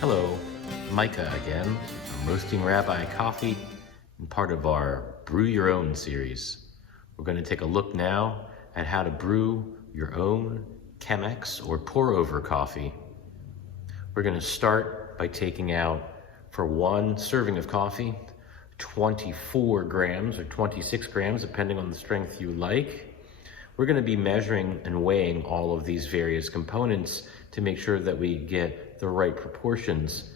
Hello, Micah again. I'm roasting Rabbi coffee and part of our Brew Your Own series. We're going to take a look now at how to brew your own Chemex or pour over coffee. We're going to start by taking out, for one serving of coffee, 24 grams or 26 grams, depending on the strength you like. We're going to be measuring and weighing all of these various components to make sure that we get the right proportions.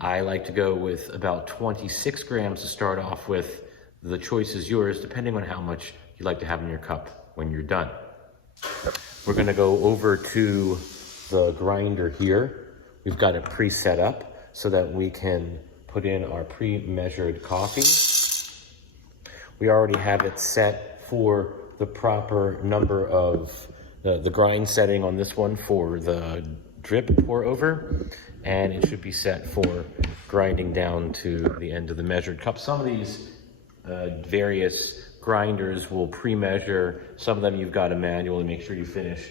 I like to go with about 26 grams to start off with. The choice is yours, depending on how much you like to have in your cup when you're done. We're going to go over to the grinder here. We've got it pre-set up so that we can put in our pre-measured coffee. We already have it set for the proper number of the grind setting on this one for the drip pour over, and it should be set for grinding down to the end of the measured cup. Some of these various grinders will pre-measure. Some of them you've got to manually make sure you finish.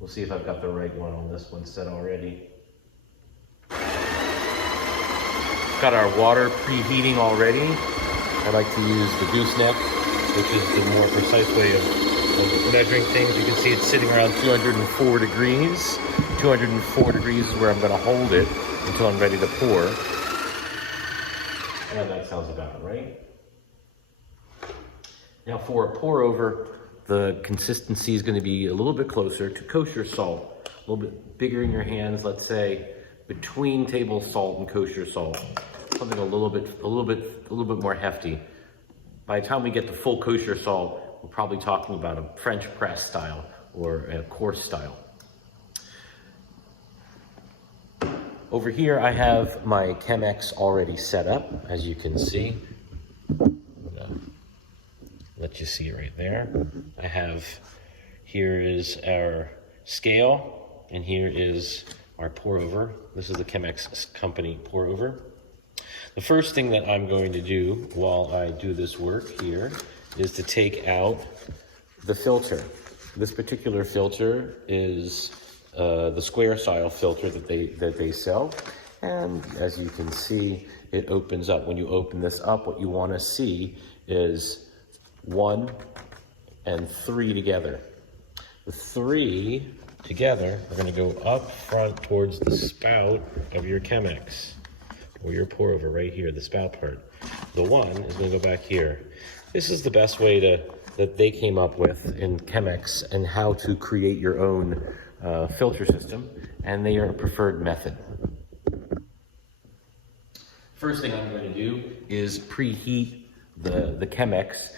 We'll see if I've got the right one on this one set already. Got our water preheating already. I like to use the gooseneck, which is the more precise way of measuring things. You can see it's sitting around 204 degrees. 204 degrees is where I'm going to hold it until I'm ready to pour. And that sounds about right. Now for a pour over, the consistency is going to be a little bit closer to kosher salt. A little bit bigger in your hands, let's say between table salt and kosher salt. Something a little bit more hefty. By the time we get to full kosher salt, we're probably talking about a French press style or a coarse style. Over here, I have my Chemex already set up, as you can see. Let you see it right there. Here is our scale, and here is our pour over. This is the Chemex company pour over. The first thing that I'm going to do while I do this work here is to take out the filter. This particular filter is the square style filter that they sell. And as you can see, it opens up. When you open this up, what you want to see is 1 and 3 together. The 3 together are going to go up front towards the spout of your Chemex, or your pour over right here, the spout part. The 1 is going to go back here. This is the best way that they came up with in Chemex and how to create your own filter system, and they are a preferred method. First thing I'm going to do is preheat the Chemex.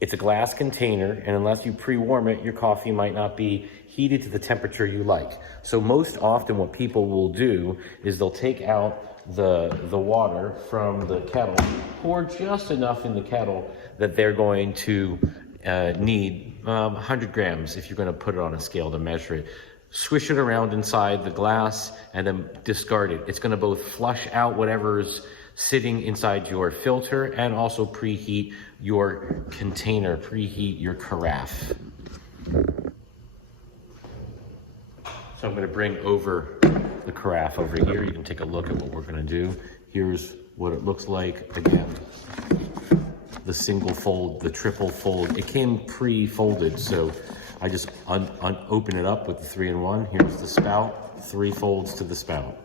It's a glass container, and unless you pre-warm it, your coffee might not be heated to the temperature you like. So most often what people will do is they'll take out the water from the kettle, pour just enough in the kettle that they're going to need 100 grams if you're going to put it on a scale to measure it. Swish it around inside the glass and then discard it. It's going to both flush out whatever's sitting inside your filter and also preheat your container, preheat your carafe. So I'm going to bring over the carafe over here. You can take a look at what we're going to do. Here's what it looks like. Again, the single fold, the triple fold. It came pre-folded, so I just open it up with the 3-in-1. Here's the spout, 3 folds to the spout.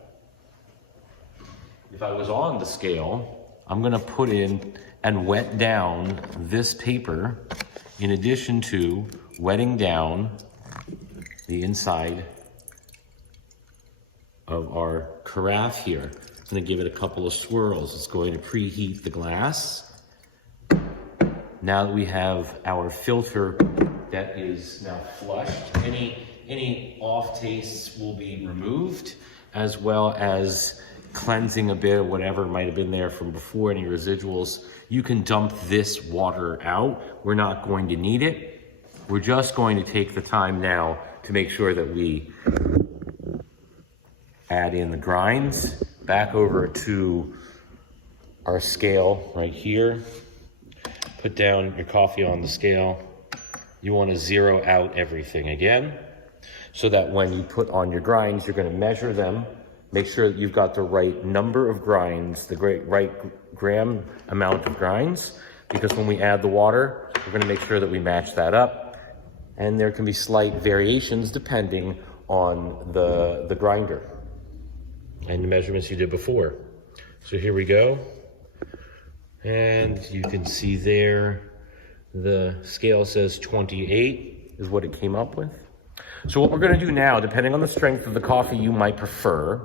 If I was on the scale, I'm going to put in and wet down this paper in addition to wetting down the inside of our carafe here. I'm going to give it a couple of swirls. It's going to preheat the glass. Now that we have our filter that is now flushed, any off tastes will be removed, as well as cleansing a bit of whatever might have been there from before, any residuals. You can dump this water out. We're not going to need it. We're just going to take the time now to make sure that we add in the grinds. Back over to our scale right here. Put down your coffee on the scale. You want to zero out everything again, so that when you put on your grinds, you're going to measure them Make sure that you've got the right number of grinds, the right gram amount of grinds, because when we add the water, we're gonna make sure that we match that up. And there can be slight variations depending on the grinder and the measurements you did before. So here we go. And you can see there, the scale says 28 is what it came up with. So what we're gonna do now, depending on the strength of the coffee you might prefer,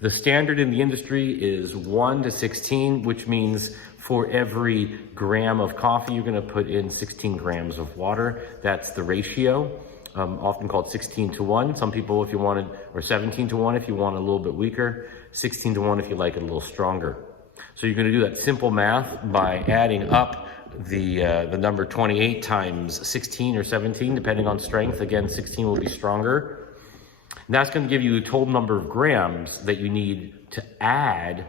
the standard in the industry is 1 to 16, which means for every gram of coffee, you're gonna put in 16 grams of water. That's the ratio, often called 16 to 1. Some people, if you wanted, or 17 to 1 if you want a little bit weaker, 16 to 1 if you like it a little stronger. So you're gonna do that simple math by adding up the number 28 times 16 or 17, depending on strength. Again, 16 will be stronger. And that's gonna give you a total number of grams that you need to add.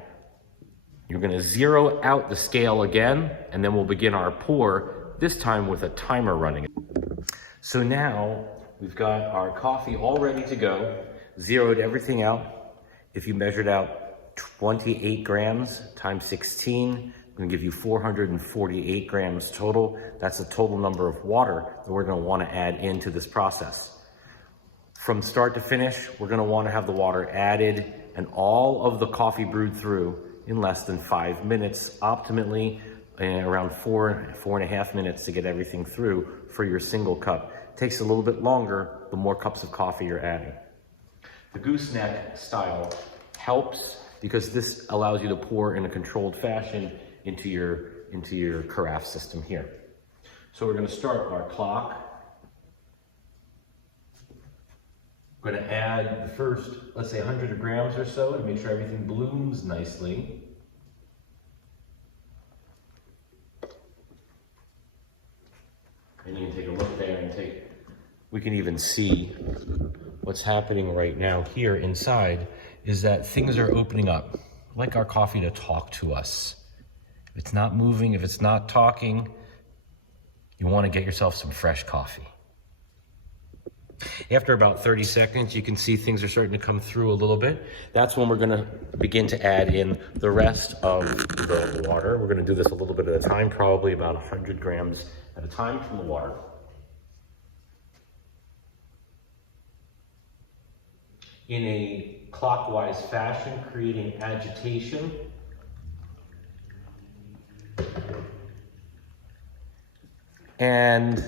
You're gonna zero out the scale again, and then we'll begin our pour, this time with a timer running. So now we've got our coffee all ready to go, zeroed everything out. If you measured out 28 grams times 16, I'm gonna give you 448 grams total. That's the total number of water that we're gonna wanna add into this process. From start to finish, we're gonna wanna have the water added and all of the coffee brewed through in less than 5 minutes, optimally around 4.5 minutes to get everything through for your single cup. It takes a little bit longer the more cups of coffee you're adding. The gooseneck style helps because this allows you to pour in a controlled fashion into your carafe system here. So we're gonna start our clock. We're gonna add the first, let's say 100 grams or so to make sure everything blooms nicely. And you can take a look there and we can even see what's happening right now here inside is that things are opening up. I'd like our coffee to talk to us. If it's not moving, if it's not talking, you want to get yourself some fresh coffee. After about 30 seconds, you can see things are starting to come through a little bit. That's when we're going to begin to add in the rest of the water. We're going to do this a little bit at a time, probably about 100 grams at a time from the water. In a clockwise fashion, creating agitation. And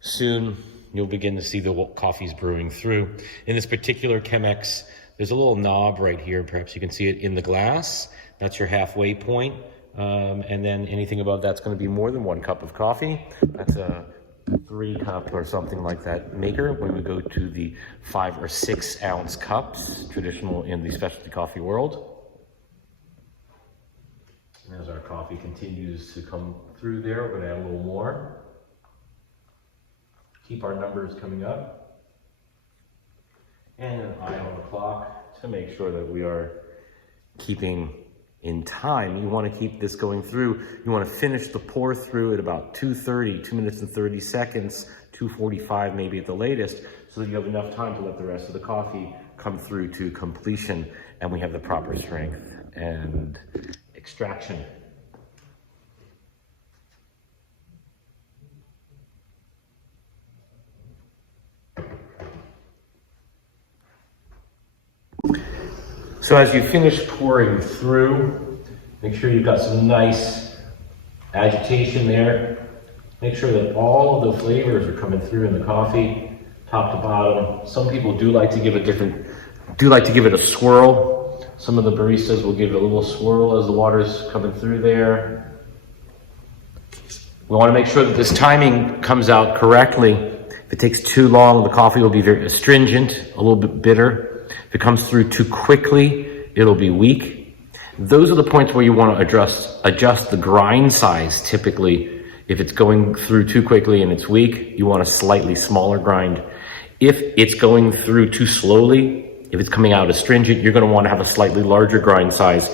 soon you'll begin to see the coffee's brewing through. In this particular Chemex, there's a little knob right here. Perhaps you can see it in the glass. That's your halfway point. And then anything above that's going to be more than 1 cup of coffee. That's a 3 cup or something like that maker. When we go to the 5 or 6 ounce cups, traditional in the specialty coffee world. As our coffee continues to come through there, we're going to add a little more. Keep our numbers coming up. And an eye on the clock to make sure that we are keeping in time. You want to keep this going through. You want to finish the pour through at about 2:30, 2 minutes and 30 seconds, 2:45 maybe at the latest, so that you have enough time to let the rest of the coffee come through to completion and we have the proper strength and extraction. So as you finish pouring through, make sure you've got some nice agitation there. Make sure that all of the flavors are coming through in the coffee, top to bottom. Some people do like to give it a swirl. Some of the baristas will give it a little swirl as the water's coming through there. We want to make sure that this timing comes out correctly. If it takes too long, the coffee will be very astringent, a little bit bitter. If it comes through too quickly, it'll be weak. Those are the points where you want to adjust the grind size typically. If it's going through too quickly and it's weak, you want a slightly smaller grind. If it's going through too slowly, if it's coming out astringent, you're going to want to have a slightly larger grind size.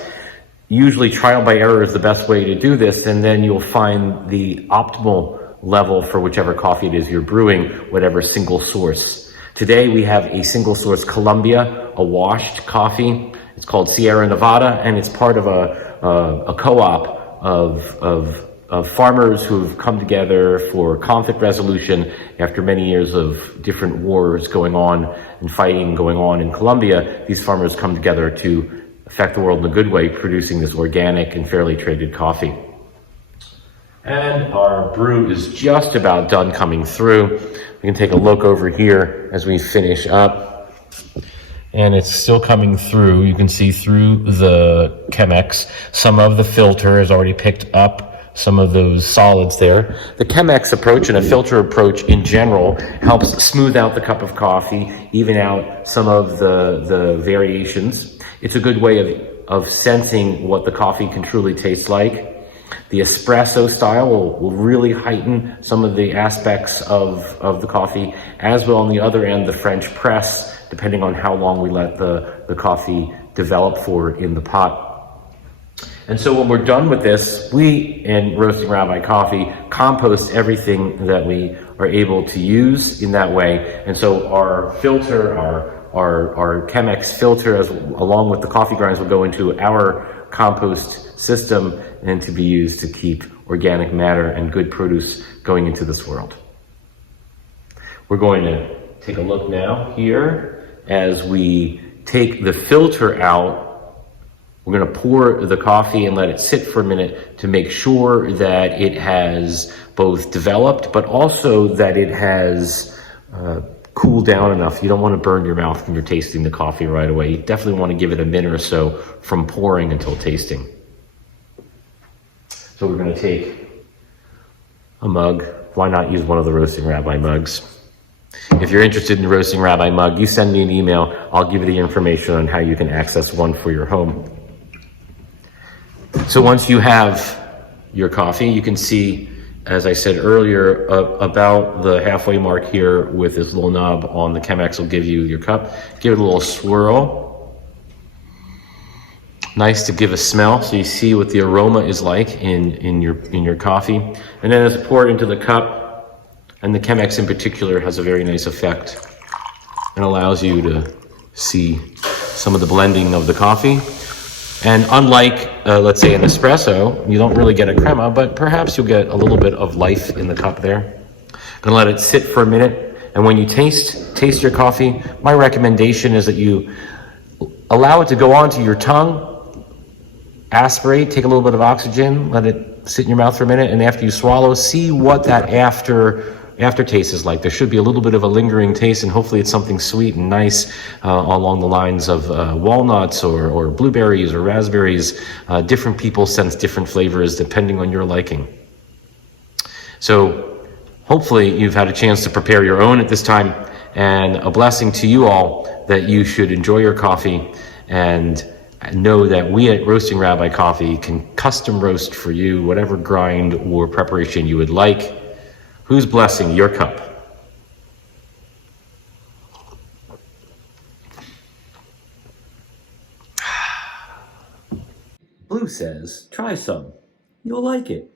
Usually trial by error is the best way to do this, and then you'll find the optimal level for whichever coffee it is you're brewing, whatever single source. Today we have a single source Colombia, a washed coffee. It's called Sierra Nevada, and it's part of a co-op of farmers who've come together for conflict resolution after many years of different wars going on and fighting going on in Colombia. These farmers come together to affect the world in a good way, producing this organic and fairly traded coffee. And our brew is just about done coming through. We can take a look over here as we finish up. And it's still coming through. You can see through the Chemex. Some of the filter has already picked up some of those solids there. The Chemex approach and a filter approach in general helps smooth out the cup of coffee, even out some of the variations. It's a good way of sensing what the coffee can truly taste like. The espresso style will really heighten some of the aspects of the coffee, as well on the other end, the French press, depending on how long we let the coffee develop for in the pot. And so when we're done with this, we in Roasting Rabbi Coffee compost everything that we are able to use in that way. And so our filter, our Chemex filter, along with the coffee grinds, will go into our compost system and to be used to keep organic matter and good produce going into this world. We're going to take a look now here as we take the filter out. We're going to pour the coffee and let it sit for a minute to make sure that it has both developed, but also that it has cooled down enough. You don't want to burn your mouth when you're tasting the coffee right away. You definitely want to give it a minute or so from pouring until tasting. So we're going to take a mug. Why not use one of the Roasting Rabbi mugs? If you're interested in the Roasting Rabbi mug, you send me an email. I'll give you the information on how you can access one for your home. So once you have your coffee, you can see, as I said earlier, about the halfway mark here with this little knob on the Chemex will give you your cup. Give it a little swirl. Nice to give a smell, so you see what the aroma is like in your coffee. And then as it poured into the cup, and the Chemex in particular has a very nice effect and allows you to see some of the blending of the coffee. And unlike, let's say, an espresso, you don't really get a crema, but perhaps you'll get a little bit of life in the cup there. Gonna let it sit for a minute, and when you taste your coffee, my recommendation is that you allow it to go onto your tongue, aspirate, take a little bit of oxygen, let it sit in your mouth for a minute, and after you swallow, see what that aftertaste is like. There should be a little bit of a lingering taste, and hopefully it's something sweet and nice along the lines of walnuts or blueberries or raspberries. Different people sense different flavors depending on your liking. So hopefully you've had a chance to prepare your own at this time, and a blessing to you all that you should enjoy your coffee and know that we at Roasting Rabbi Coffee can custom roast for you whatever grind or preparation you would like. Who's blessing your cup? Blue says, try some. You'll like it.